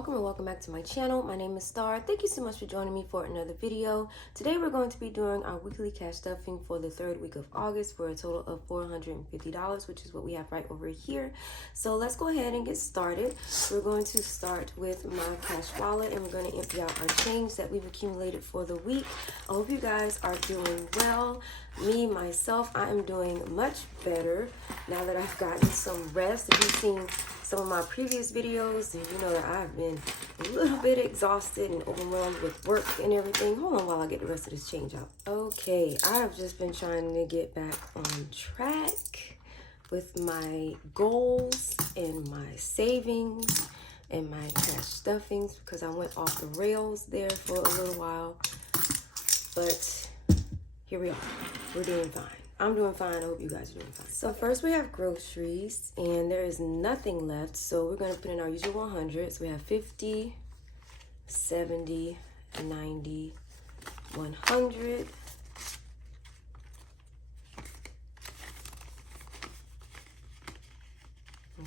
welcome or welcome back to my channel. My name is Star. Thank you so much for joining me for another video. Today we're going to be doing our weekly cash stuffing for the third week of August for a total of $450, which is what we have right over here. So let's go ahead and get started. We're going to start with my cash wallet and we're going to empty out our change that we've accumulated for the week. I hope you guys are doing well. Me, myself, I am doing much better now that I've gotten some rest. If you've seen some of my previous videos, and you know that I've been a little bit exhausted and overwhelmed with work and everything. Hold on while I get the rest of this change out. Okay, I've just been trying to get back on track with my goals and my savings and my cash stuffings because I went off the rails there for a little while. But here we are. We're doing fine. I'm doing fine. I hope you guys are doing fine. So first we have groceries, and there is nothing left. So we're going to put in our usual 100. So we have 50, 70, 90, 100.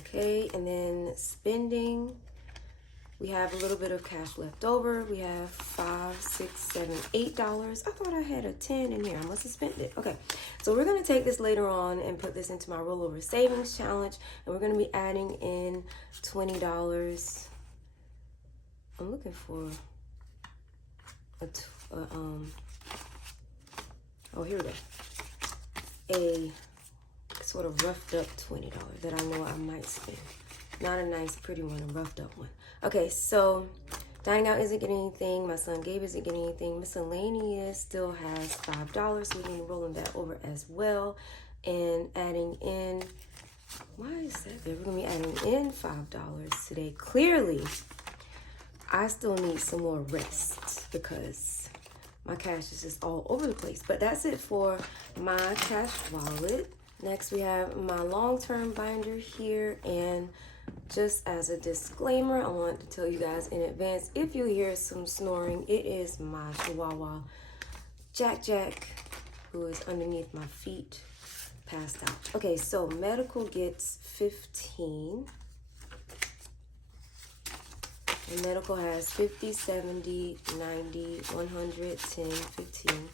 Okay, and then spending. We have a little bit of cash left over. We have $5, $6, $7, $8. I thought I had a 10 in here. I must have spent it. Okay, so we're going to take this later on and put this into my rollover savings challenge. And we're going to be adding in $20. I'm looking for oh, here we go. A sort of roughed up $20 that I know I might spend. Not a nice, pretty one, a roughed up one. Okay, so dining out isn't getting anything. My son Gabe isn't getting anything. Miscellaneous still has $5, so we can roll that over as well. And adding in, why is that there? We're going to be adding in $5 today. Clearly, I still need some more rest because my cash is just all over the place. But that's it for my cash wallet. Next, we have my long-term binder here, and just as a disclaimer, I want to tell you guys in advance, if you hear some snoring, it is my Chihuahua, Jack, who is underneath my feet, passed out. Okay, so medical gets 15. And medical has 50, 70, 90, 100, 10, 15,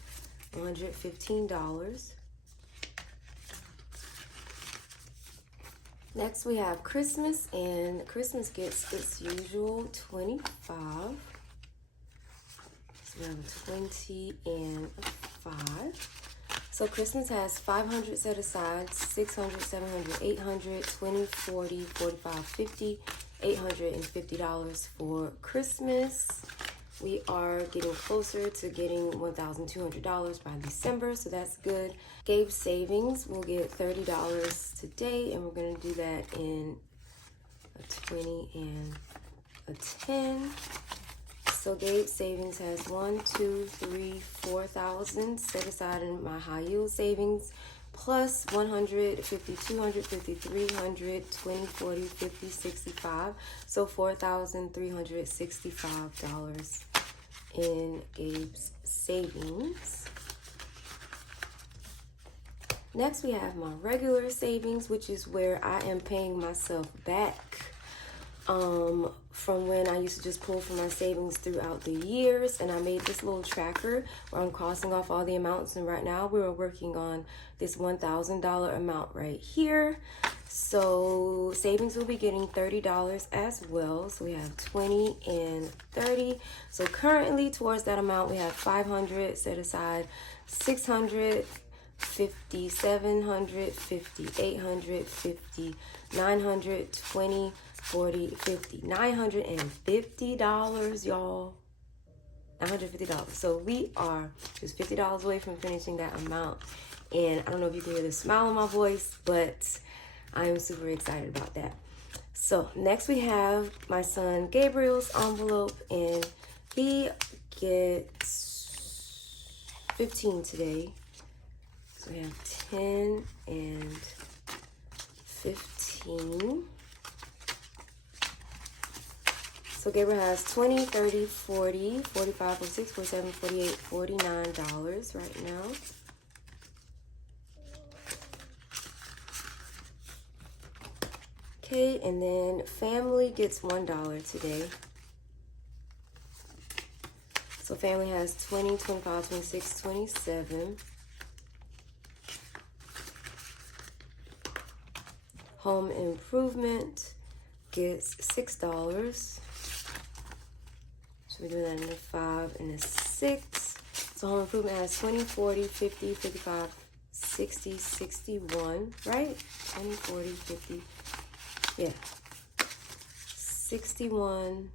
$115. Next we have Christmas, and Christmas gets its usual 25. So we have a 20 and a 5. So Christmas has 500 set aside, 600, 700, 800, 20, 40, 45, 50, $850 for Christmas. We are getting closer to getting $1,200 by December, so that's good. Gabe's savings will get $30 today, and we're going to do that in a 20 and a 10. So Gabe's savings has 1, 2, 3, 4,000 set aside in my high yield savings, plus 100, 50, 200, 50, 300, 20, 40, 50, 65. So $4,365 in Gabe's savings. Next, we have my regular savings, which is where I am paying myself back from when I used to just pull from my savings throughout the years. And I made this little tracker where I'm crossing off all the amounts. And right now we are working on this $1,000 amount right here. So savings will be getting $30 as well. So we have 20 and 30. So currently towards that amount, we have 500 set aside, 600, 50, 700, 50, 800, 50, 900, 20, 40, 50, $950, y'all. $950. So we are just $50 away from finishing that amount. And I don't know if you can hear the smile on my voice, but I am super excited about that. So next we have my son Gabriel's envelope, and he gets 15 today. So we have 10 and 15. So Gabriel has 20, 30, 40, 45, 46, 47, 48, $49 right now. Okay, and then family gets $1 today. family has 20, 25, 26, 27. Home improvement gets $6. So we're doing that in a 5 and a 6. So home improvement has 20, 40, 50, 55, 60, 61, right? 20, 40, 50, yeah. 61,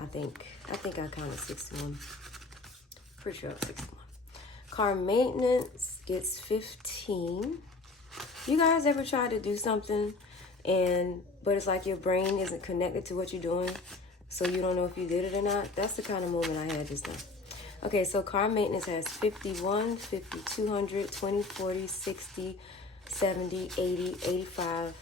I think I counted 61. Pretty sure it was 61. Car maintenance gets 15. You guys ever try to do something but it's like your brain isn't connected to what you're doing, so you don't know if you did it or not? That's the kind of moment I had just now. Okay, so car maintenance has 51, 50, 200, 20, 40, 60, 70, 80, 85,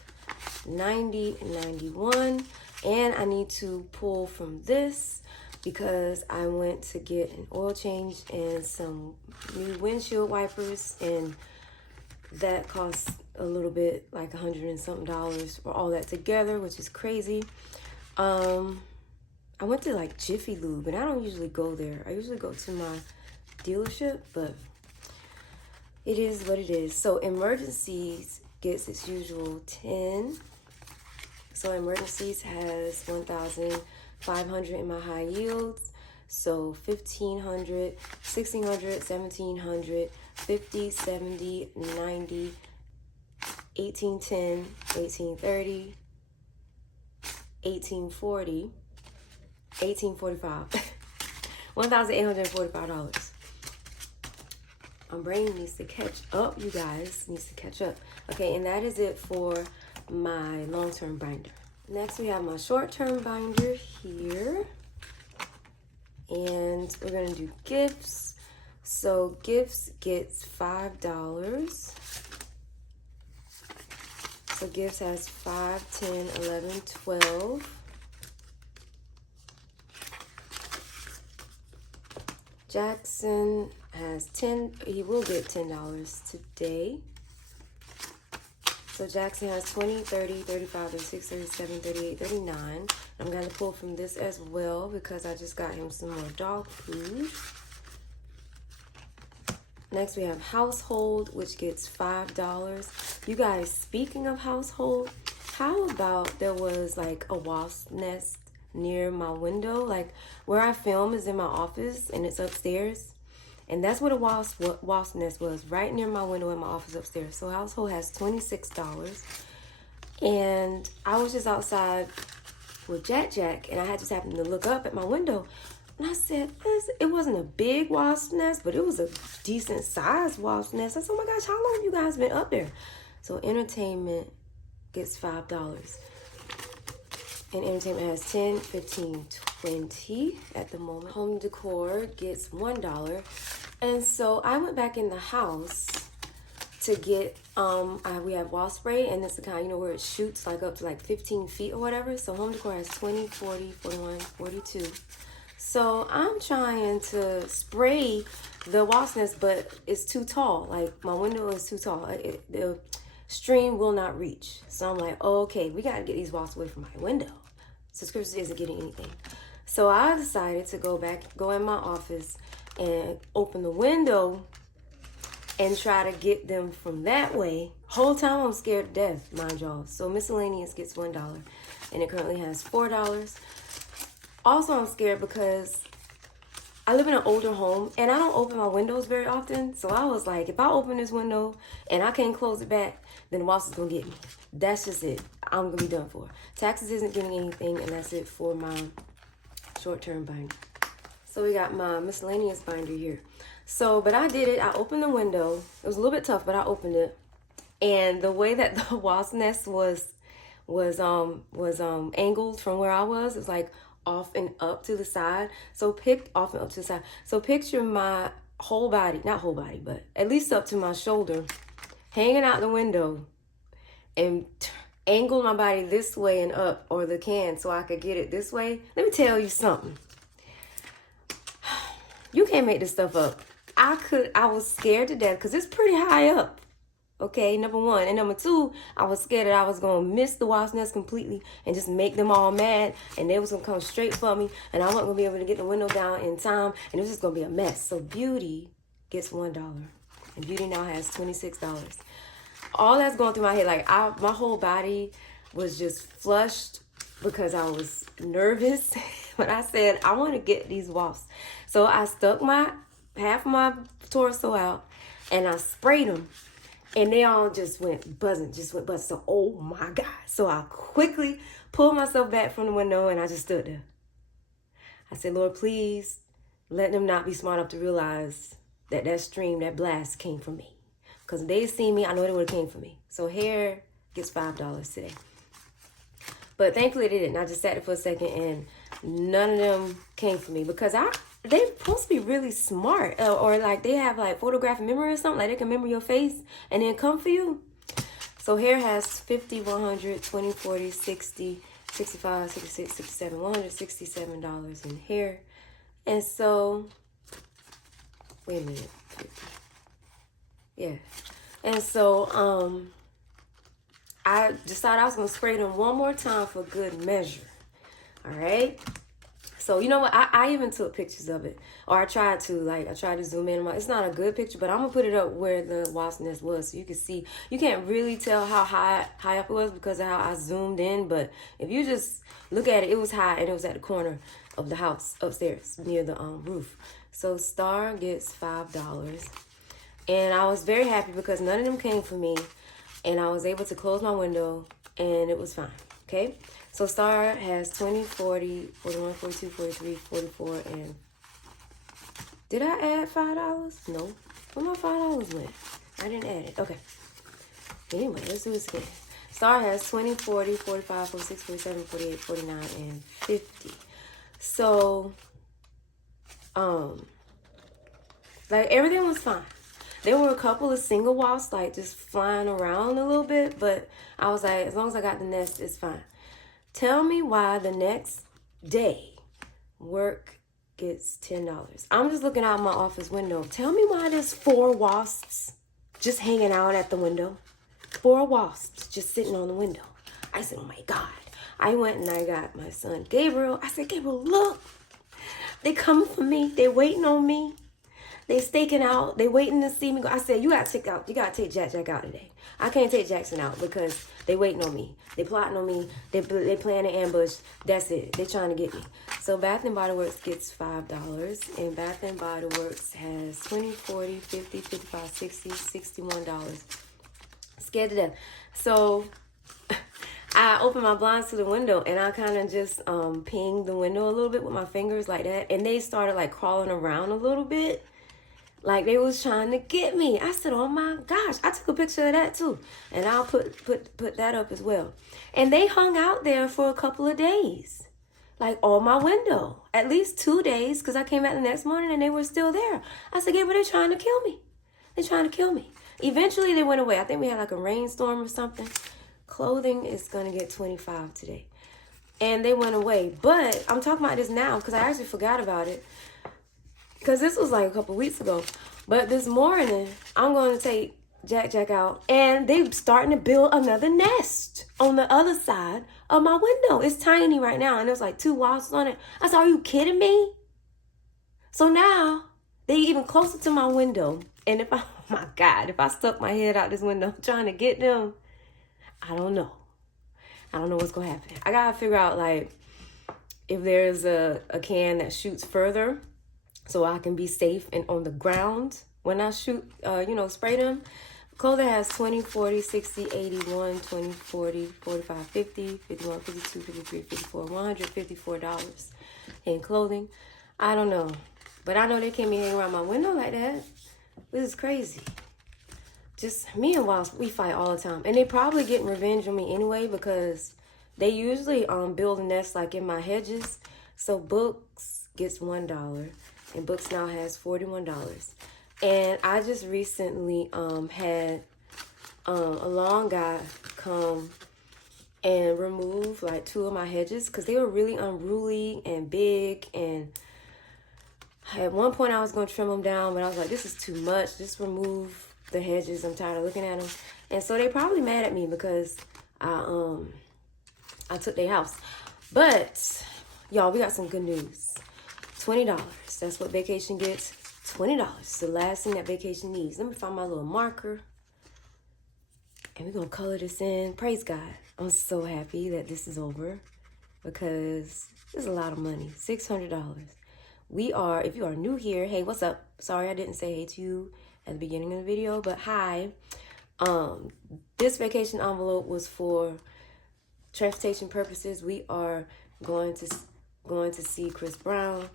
90, 91. And I need to pull from this because I went to get an oil change and some new windshield wipers, and that costs a little bit, like $100 and something for all that together, which is crazy. I went to like Jiffy Lube, and I don't usually go there. I usually go to my dealership, but it is what it is. So emergencies gets its usual 10. So emergencies has 1,500 in my high yields. So 1,500, 1,600, 1,700, 50, 70, 90, 1810, 1830, 1840, 1845. $1,845. My brain needs to catch up, you guys. Needs to catch up. Okay, and that is it for my long-term binder. Next, we have my short-term binder here. And we're going to do gifts. So gifts gets $5. So gifts has 5, 10, 11, 12. Jackson has 10. He will get $10 today. So Jackson has 20, 30, 35, 36, 37, 38, 39. I'm going to pull from this as well because I just got him some more dog food. Next, we have household, which gets $5. You guys, speaking of household, how about there was like a wasp nest near my window? Like where I film is in my office and it's upstairs. And that's what a wasp nest was, right near my window in my office upstairs. So household has $26. And I was just outside with Jack, and I just happened to look up at my window. And I said, it wasn't a big wasp nest, but it was a decent sized wasp nest. I said, oh my gosh, how long have you guys been up there? So entertainment gets $5. And entertainment has 10, 15, 20 at the moment. Home decor gets $1. And so I went back in the house to get, we have wall spray, and it's the kind, where it shoots like up to like 15 feet or whatever. So home decor has 20, 40, 41, 42. So I'm trying to spray the wasp nest, but it's too tall. Like my window is too tall. The stream will not reach. So I'm like, oh, okay, we got to get these wasps away from my window. Subscription isn't getting anything. So I decided to go in my office and open the window and try to get them from that way. Whole time I'm scared to death, mind y'all. So Miscellaneous gets $1, and it currently has $4. Also, I'm scared because I live in an older home and I don't open my windows very often. So I was like, if I open this window and I can't close it back, then the wasp is going to get me. That's just it. I'm going to be done for. Taxes isn't getting anything, and that's it for my short-term binder. So we got my miscellaneous binder here. So, but I did it. I opened the window. It was a little bit tough, but I opened it. And the way that the wasp nest was angled from where I was, it was like off and up to the side. So off and up to the side. So picture my whole body, not whole body, but at least up to my shoulder, hanging out the window, and angled my body this way and up, or the can, so I could get it this way. Let me tell you something. You can't make this stuff up. I was scared to death because it's pretty high up. Okay, number one. And number two, I was scared that I was going to miss the wasp nest completely and just make them all mad. And they was going to come straight for me. And I wasn't going to be able to get the window down in time. And it was just going to be a mess. So Beauty gets $1. And Beauty now has $26. All that's going through my head. Like, my whole body was just flushed because I was nervous. But I said, I want to get these wasps. So I stuck half of my torso out. And I sprayed them. And they all just went buzzing, So, oh my God. So I quickly pulled myself back from the window and I just stood there. I said, Lord, please let them not be smart enough to realize that stream, that blast came from me. Because if they'd seen me, I know they would have came for me. So Hair gets $5 today. But thankfully they didn't. I just sat there for a second and none of them came for me because they're supposed to be really smart or like they have like photographic memory or something. Like they can remember your face and then come for you. So Hair has 50, 100, 20, 40, 60, 65, 66, 67, $167 in Hair. And so, wait a minute. Yeah. And so, I decided I was going to spray them one more time for good measure. All right. So, you know what? I even took pictures of it. Or I tried to zoom in. It's not a good picture, but I'm going to put it up where the wasp nest was so you can see. You can't really tell how high up it was because of how I zoomed in. But if you just look at it, it was high and it was at the corner of the house upstairs near the roof. So Star gets $5. And I was very happy because none of them came for me. And I was able to close my window and it was fine. Okay? So Star has 20, 40, 41, 42, 43, 44, and did I add $5? No. Where my $5 went? I didn't add it. Okay. Anyway, let's do this again. Star has 20, 40, 45, 46, 47, 48, 49, and 50. So, like everything was fine. There were a couple of single wasps like just flying around a little bit, but I was like, as long as I got the nest, it's fine. Tell me why the next day work gets $10. I'm just looking out my office window. Tell me why there's 4 wasps just hanging out at the window. 4 wasps just sitting on the window. I said, oh my God. I went and I got my son Gabriel. I said, Gabriel, look. They coming for me. They waiting on me. They staking out. They waiting to see me go. I said, you gotta take Jack out today. I can't take Jackson out because they waiting on me. They plotting on me. They playing an ambush. That's it. They trying to get me. So Bath and Body Works gets $5. And Bath and Body Works has 20, 40, 50, 55, 60, $61. Scared to death. So I opened my blinds to the window and I kind of just pinged the window a little bit with my fingers like that. And they started like crawling around a little bit. Like they was trying to get me. I said, oh my gosh. I took a picture of that too. And I'll put that up as well. And they hung out there for a couple of days. Like on my window. At least 2 days. Because I came out the next morning and they were still there. I said, Gabriel, they're trying to kill me. They're trying to kill me. Eventually they went away. I think we had like a rainstorm or something. Clothing is going to get $25 today. And they went away. But I'm talking about this now because I actually forgot about it. Because this was like a couple weeks ago. But this morning, I'm going to take Jack out. And they're starting to build another nest on the other side of my window. It's tiny right now. And there's like 2 wasps on it. I said, are you kidding me? So now, they even closer to my window. And oh my God, if I stuck my head out this window trying to get them, I don't know. I don't know what's going to happen. I got to figure out like if there's a can that shoots further. So I can be safe and on the ground when I shoot, spray them. Clothing has 20, 40, 60, 81, 20, 40, 45, 50, 51, 52, 53, 54, $154 in clothing. I don't know. But I know they can't be hanging around my window like that. This is crazy. Just me and wasps, we fight all the time. And they probably getting revenge on me anyway because they usually build a nest like in my hedges. So Books gets $1. And Books now has $41. And I just recently had a lawn guy come and remove like 2 of my hedges because they were really unruly and big. And at one point I was going to trim them down, but I was like, this is too much. Just remove the hedges. I'm tired of looking at them. And so they probably mad at me because I took their house. But y'all, we got some good news. $20. That's what vacation gets. $20. It's the last thing that vacation needs. Let me find my little marker. And we're going to color this in. Praise God. I'm so happy that this is over because it's a lot of money. $600. We are, if you are new here, hey, what's up? Sorry I didn't say hey to you at the beginning of the video, but hi. This vacation envelope was for transportation purposes. We are going to see Chris Brown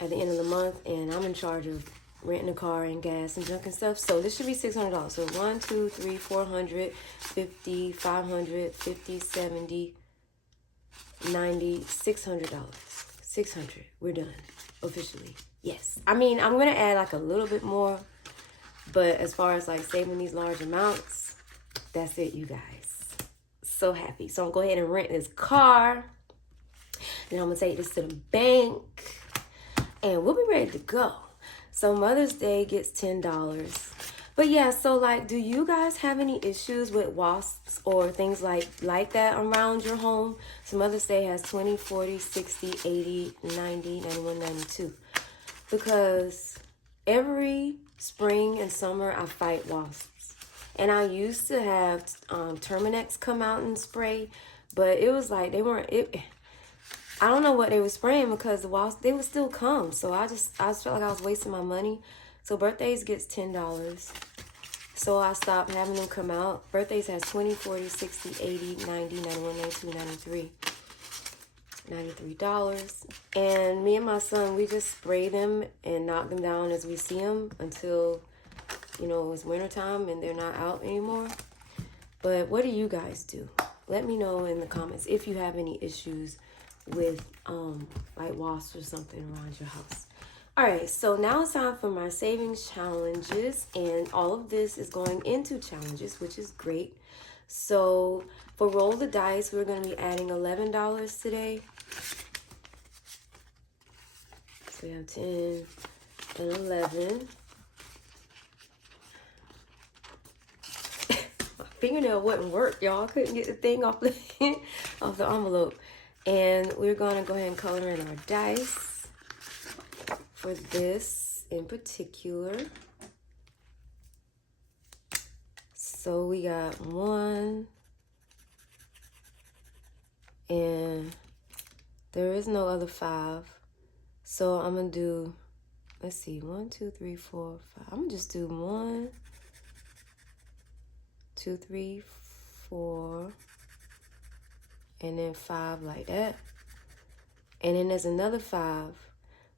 at the end of the month, and I'm in charge of renting a car and gas and junk and stuff. So this should be $600. So 1, 2, 3, 400, 50, 500, 50, 70, 90, $600. 600. We're done officially. Yes. I mean, I'm gonna add like a little bit more, but as far as like saving these large amounts, that's it, you guys. So happy. So I'm gonna go ahead and rent this car. Then I'm gonna take this to the bank, and we'll be ready to go. So Mother's Day gets $10. But yeah, so like, do you guys have any issues with wasps or things like that around your home? So Mother's Day has 20, 40, 60, 80, 90, 91, 92. Because every spring and summer I fight wasps. And I used to have Terminex come out and spray, but it was like they weren't, I don't know what they were spraying because the wasps, they would still come. So I just felt like I was wasting my money. So birthdays gets $10. So I stopped having them come out. Birthdays has 20, 40, 60, 80, 90, 91, 92, 93. $93. And me and my son, we just spray them and knock them down as we see them until, you know, it's wintertime and they're not out anymore. But what do you guys do? Let me know in the comments if you have any issues with like wasps or something around your house. All right, so now it's time for my savings challenges, and all of this is going into challenges, which is great. So for roll the dice, we're going to be adding $11 today. So we have 10 and 11. My fingernail wouldn't work, y'all. I couldn't get the thing off the off the envelope. And we're going to go ahead and color in our dice for this in particular. So we got 1, and there is no other 5. So I'm going to do, let's see, 1, 2, 3, 4, 5. I'm going to just do 1, 2, 3, 4, and then 5 like that. And then there's another 5.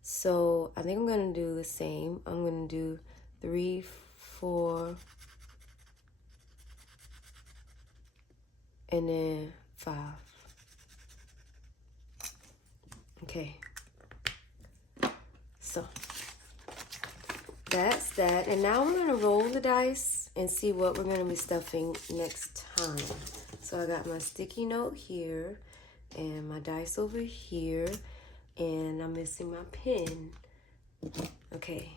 So I think I'm going to do the same. I'm going to do 3, 4, and then 5. Okay. So that's that. And now we're going to roll the dice and see what we're going to be stuffing next time. So I got my sticky note here and my dice over here. And I'm missing my pen. Okay.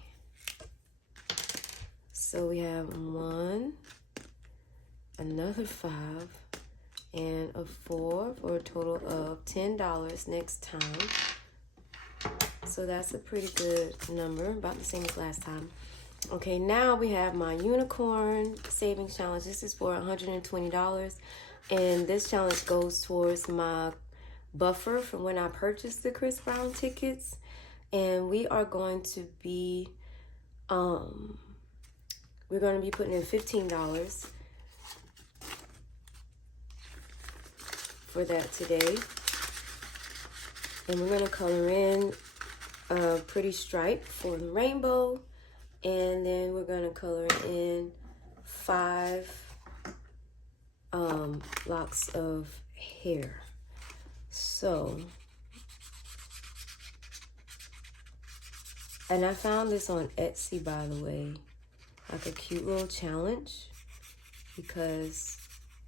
So we have 1, another 5, and a 4 for a total of $10 next time. So that's a pretty good number, about the same as last time. Okay, now we have my unicorn savings challenge. This is for $120. And this challenge goes towards my buffer from when I purchased the Chris Brown tickets. And we are going to be we're going to be putting in $15 for that today. And we're going to color in a pretty stripe for the rainbow, and then we're going to color in 5 locks of hair. So, and I found this on Etsy, by the way, like a cute little challenge, because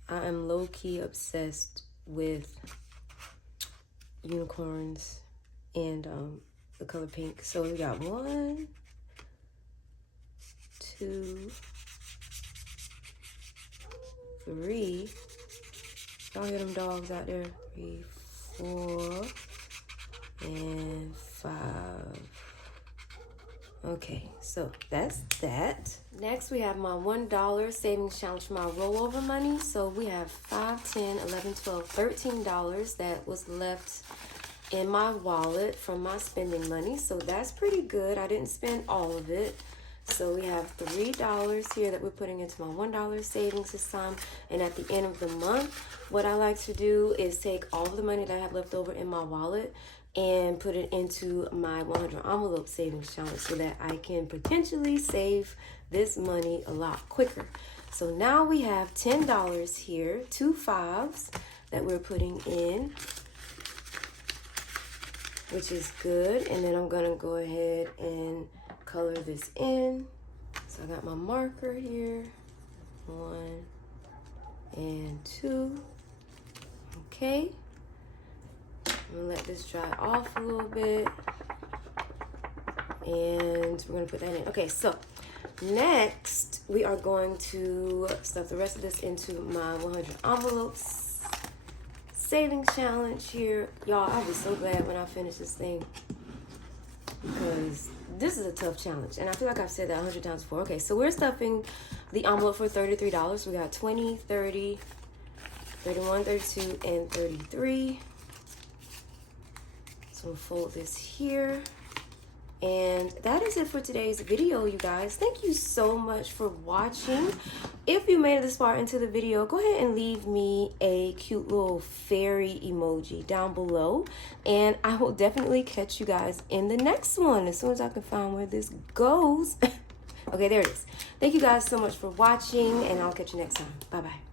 I am low-key obsessed with unicorns and the color pink. So we got 1, 2, 3. Y'all hear them dogs out there? 3, 4, and 5. Okay, so that's that. Next, we have my $1 savings challenge for my rollover money. So we have $5, $10, $11, $12, $13 that was left in my wallet from my spending money. So that's pretty good. I didn't spend all of it. So we have $3 here that we're putting into my $1 savings this time. And at the end of the month, what I like to do is take all of the money that I have left over in my wallet and put it into my 100 envelope savings challenge so that I can potentially save this money a lot quicker. So now we have $10 here, 2 5s that we're putting in, which is good. And then I'm gonna go ahead and color this in. So I got my marker here, 1 and 2. Okay. I'm gonna let this dry off a little bit, and we're gonna put that in. Okay, so next we are going to stuff the rest of this into my 100 envelopes savings challenge here. Y'all, I'll be so glad when I finish this thing, because this is a tough challenge, and I feel like I've said that 100 times before. Okay, so we're stuffing the envelope for $33. We got 20, 30, 31, 32, and 33. So we'll fold this here. And that is it for today's video, you guys. Thank you so much for watching. If you made it this far into the video, go ahead and leave me a cute little fairy emoji down below. And I will definitely catch you guys in the next one as soon as I can find where this goes. Okay, there it is. Thank you guys so much for watching, and I'll catch you next time. Bye-bye.